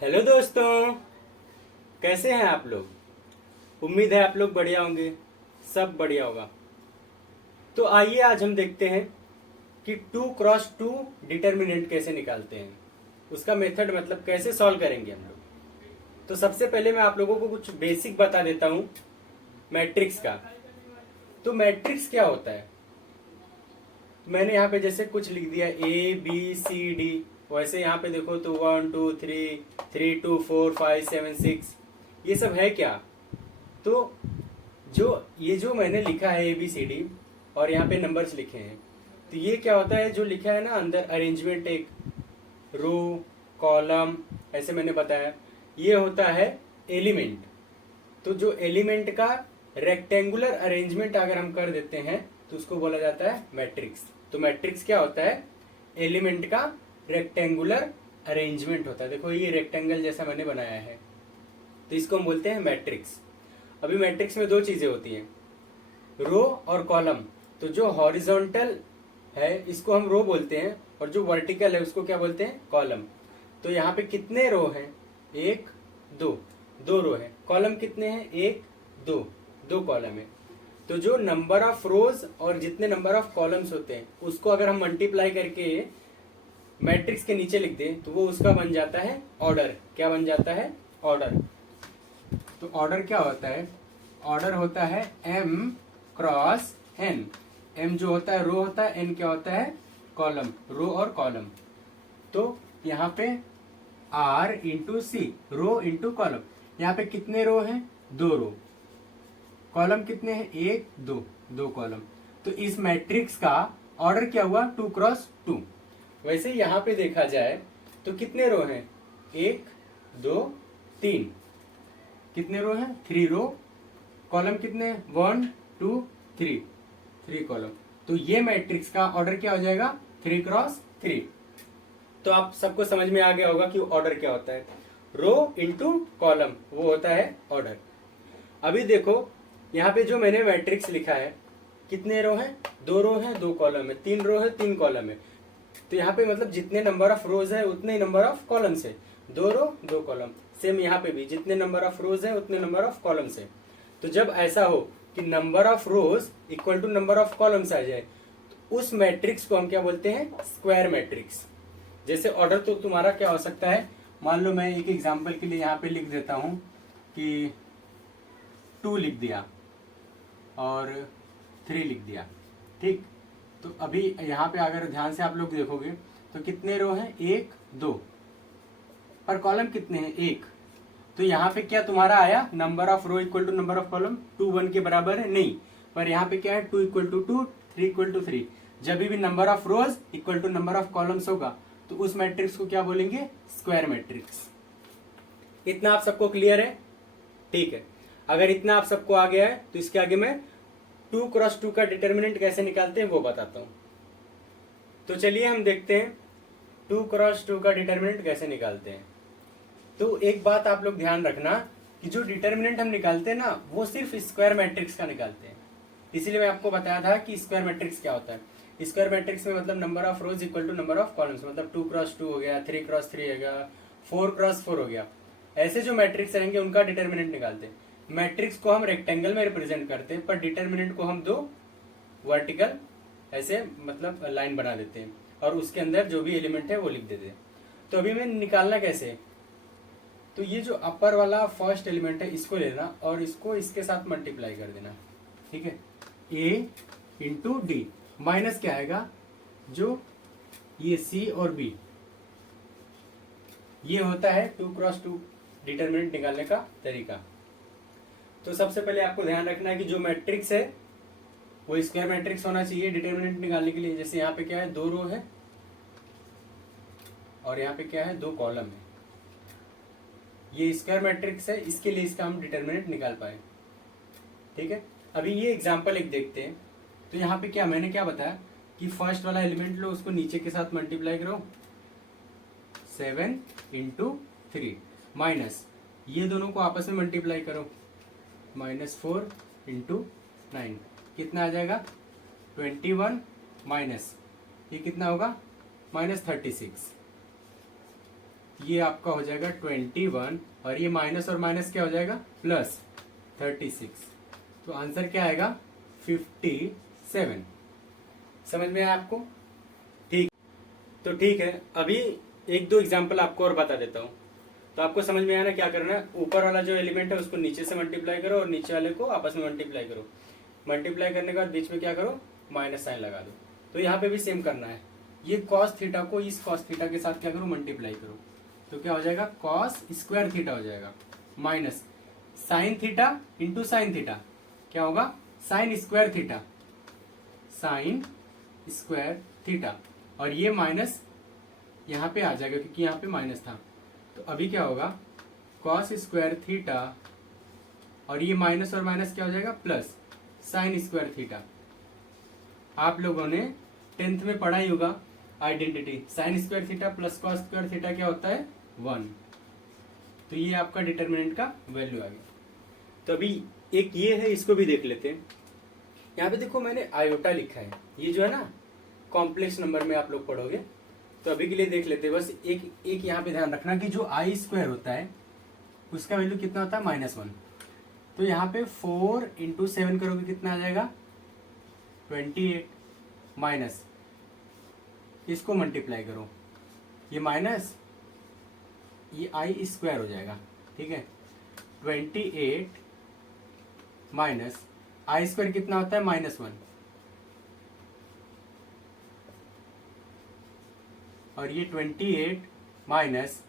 Hello दोस्तों, कैसे हैं आप लोग। उम्मीद है आप लोग बढ़िया होंगे। सब बढ़िया होगा। तो आइए आज हम देखते हैं कि 2x2 डिटर्मिनेंट कैसे निकालते हैं। उसका मेथड मतलब कैसे सॉल्व करेंगे हम लोग। तो सबसे पहले मैं आप लोगों को कुछ बेसिक बता देता हूं मैट्रिक्स का। तो मैट्रिक्स क्या होता है, मैंने यहाँ पे जैसे कुछ लिख दिया A B C D। वैसे यहाँ पे देखो तो 1 2 3 3 2 4 5 7 6 ये सब है क्या। तो जो मैंने लिखा है ABCD और यहाँ पे नंबर्स लिखे हैं, तो ये क्या होता है जो लिखा है ना अंदर अरेंजमेंट, एक रो कॉलम ऐसे मैंने बताया, ये होता है एलिमेंट। तो जो एलिमेंट का रेक्टेंगुलर अरेंजमेंट अगर हम कर देते हैं तो उसको बोला जाता है मैट्रिक्स। तो मैट्रिक्स क्या होता है, एलिमेंट का रेक्टेंगुलर अरेंजमेंट होता है। देखो ये रेक्टेंगल जैसा मैंने बनाया है, तो इसको हम बोलते हैं मैट्रिक्स। अभी मैट्रिक्स में दो चीजें होती हैं, रो और कॉलम। तो जो हॉरिजॉन्टल है इसको हम रो बोलते हैं, और जो वर्टिकल है उसको क्या बोलते हैं, कॉलम। तो यहाँ पे कितने रो हैं, एक दो, दो रो है। कॉलम कितने हैं, एक दो, दो कॉलम है। तो जो नंबर ऑफ रोज और जितने नंबर ऑफ कॉलम्स होते हैं उसको अगर हम मल्टीप्लाई करके मैट्रिक्स के नीचे लिख दें तो वो उसका बन जाता है ऑर्डर। क्या बन जाता है, ऑर्डर। तो ऑर्डर क्या होता है, ऑर्डर होता है M×N। M जो होता है रो होता है, N क्या होता है, कॉलम, रो और कॉलम। तो यहाँ पे R×C, रो इंटू कॉलम। यहाँ पे कितने रो हैं, दो रो। कॉलम कितने हैं, एक दो, दो कॉलम। तो इस मैट्रिक्स का ऑर्डर क्या हुआ, 2×2। वैसे यहाँ पे देखा जाए तो कितने रो हैं, एक दो तीन। कितने रो हैं, 3 रो। कॉलम कितने हैं, 1 2 3, 3 कॉलम। तो ये मैट्रिक्स का ऑर्डर क्या हो जाएगा, 3×3। तो आप सबको समझ में आ गया होगा कि ऑर्डर क्या होता है, रो इंटू कॉलम, वो होता है ऑर्डर। अभी देखो यहाँ पे जो मैंने मैट्रिक्स लिखा है, कितने रो हैं, दो रो हैं दो कॉलम है, तीन रो है तीन कॉलम है। तो यहाँ पे मतलब जितने नंबर ऑफ रोज है उतने ही नंबर ऑफ कॉलम्स है, दो रो दो कॉलम। सेम यहाँ पे भी जितने नंबर ऑफ रोज है उतने नंबर ऑफ कॉलम्स है। तो जब ऐसा हो कि number of rows equal to number of columns आ जाए, तो उस मैट्रिक्स को हम क्या बोलते हैं, स्क्वायर मैट्रिक्स। जैसे ऑर्डर तो तुम्हारा क्या हो सकता है, मान लो मैं एक एग्जांपल के लिए यहाँ पे लिख देता हूँ कि 2 लिख दिया और 3 लिख दिया, ठीक। तो अभी यहाँ पे अगर ध्यान से आप लोग देखोगे तो कितने रो हैं, एक दो, पर कॉलम कितने हैं, एक। तो यहाँ पे क्या तुम्हारा आया, number of row equal to number of column, 2 1 के बराबर है नहीं। पर यहाँ पे क्या है, 2 = 2 3 = 3। जब भी number of rows equal to number of columns होगा तो उस मैट्रिक्स को क्या बोलेंगे, स्क्वायर मैट्रिक्स। इतना आप सबको क्लियर है, ठीक है। अगर इतना आप सबको आ गया है तो इसके आगे मैं 2×2 का डिटर्मिनेंट कैसे निकालते हैं वो बताता हूं। तो चलिए हम देखते हैं 2×2 का डिटर्मिनेंट कैसे निकालते हैं। तो एक बात आप लोग ध्यान रखना कि जो डिटर्मिनेंट हम निकालते हैं ना वो सिर्फ स्क्वायर मैट्रिक्स का निकालते हैं। इसीलिए मैं आपको बताया था कि स्क्वायर मैट्रिक्स क्या होता है। स्क्वायर मैट्रिक्स में मतलब number of rows equal to number of columns, मतलब 2×2 हो गया, 3×3 हो गया, 4×4 हो गया। ऐसे जो मैट्रिक्स रहेंगे उनका डिटर्मिनेंट निकालते हैं। मैट्रिक्स को हम रेक्टेंगल में रिप्रेजेंट करते हैं, पर डिटर्मिनेंट को हम दो वर्टिकल ऐसे मतलब लाइन बना देते हैं और उसके अंदर जो भी एलिमेंट है वो लिख देते हैं। तो अभी मैं निकालना कैसे, तो ये जो अपर वाला फर्स्ट एलिमेंट है इसको लेना और इसको इसके साथ मल्टीप्लाई कर देना, ठीक है। A×D माइनस क्या आएगा, जो ये C और B, ये होता है 2×2 डिटर्मिनेंट निकालने का तरीका। तो सबसे पहले आपको ध्यान रखना है कि जो मैट्रिक्स है वो स्क्वायर मैट्रिक्स होना चाहिए डिटर्मिनेंट निकालने के लिए। जैसे यहाँ पे क्या है, दो रो है और यहाँ पे क्या है, दो कॉलम है। ये स्क्वायर मैट्रिक्स है, इसके लिए इसका हम डिटर्मिनेंट निकाल पाए, ठीक है। अभी ये एग्जांपल एक देखते हैं। तो यहाँ पे क्या मैंने क्या बताया कि फर्स्ट वाला एलिमेंट लो, उसको नीचे के साथ मल्टीप्लाई करो, 7×3 माइनस ये दोनों को आपस में मल्टीप्लाई करो, -4×9 कितना आ जाएगा, 21 माइनस ये कितना होगा, -36। ये आपका हो जाएगा 21 और ये माइनस और माइनस क्या हो जाएगा प्लस 36। तो आंसर क्या आएगा 57। समझ में आया आपको? ठीक, तो ठीक है, अभी एक दो एग्जाम्पल आपको और बता देता हूँ। तो आपको समझ में आया ना क्या करना है? ऊपर वाला जो एलिमेंट है उसको नीचे से मल्टीप्लाई करो और नीचे वाले को आपस में मल्टीप्लाई करो। मल्टीप्लाई करने के बाद बीच में क्या करो, माइनस साइन लगा दो। तो यहाँ पे भी सेम करना है, ये कॉस थीटा को इस कॉस थीटा के साथ क्या करो, मल्टीप्लाई करो। तो क्या हो जाएगा, कॉस स्क्वायर थीटा हो जाएगा minus sine theta into sine theta, क्या होगा sine square theta, sine square theta. और ये माइनस यहाँ पे आ जाएगा क्योंकि यहाँ पे माइनस था। तो अभी क्या होगा, कॉस स्क्वायर थीटा और ये माइनस और माइनस क्या हो जाएगा प्लस साइन स्क्वायर थीटा। आप लोगों ने 10th में पढ़ा ही होगा identity, sine square theta plus cos square theta क्या होता है 1। तो ये आपका डिटर्मिनेंट का वैल्यू आ गया। तो अभी एक ये है, इसको भी देख लेते हैं। यहाँ पे देखो मैंने आयोटा लिखा है, ये जो है ना कॉम्प्लेक्स नंबर में आप लोग पढ़ोगे। तो अभी के लिए देख लेते हैं, बस एक यहाँ पे ध्यान रखना कि जो आई स्क्वायर होता है उसका वैल्यू कितना होता है -1। तो यहाँ पे 4 इंटू 7 करोगे कितना आ जाएगा 28, माइनस इसको मल्टीप्लाई करो, ये माइनस ये आई स्क्वायर हो जाएगा, ठीक है। 28 माइनस आई स्क्वायर कितना होता है -1, और ये 28 माइनस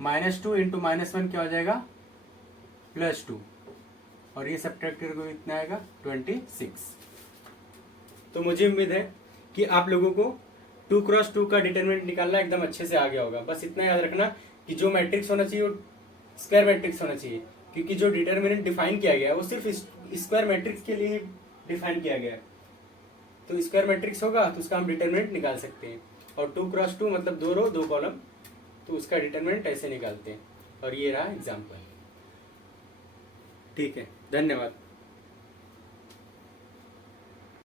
-2 इंटू -1 क्या हो जाएगा +2, और ये सब्ट्रैक्ट करके कितना आएगा 26। तो मुझे उम्मीद है कि आप लोगों को 2x2 का डिटरमिनेंट निकालना एकदम अच्छे से आ गया होगा। बस इतना याद रखना कि जो मैट्रिक्स होना चाहिए वो स्क्वायर मैट्रिक्स होना चाहिए, क्योंकि जो डिटरमिनेंट डिफाइन किया गया है वो सिर्फ स्क्वायर मैट्रिक्स के लिए डिफाइन किया गया है। तो स्क्वायर मैट्रिक्स होगा तो उसका हम डिटरमिनेंट निकाल सकते हैं। और 2x2 मतलब 2 रो 2 कॉलम, तो उसका डिटरमिनेंट ऐसे निकालते हैं। और ये रहा एग्जाम्पल। ठीक है, धन्यवाद।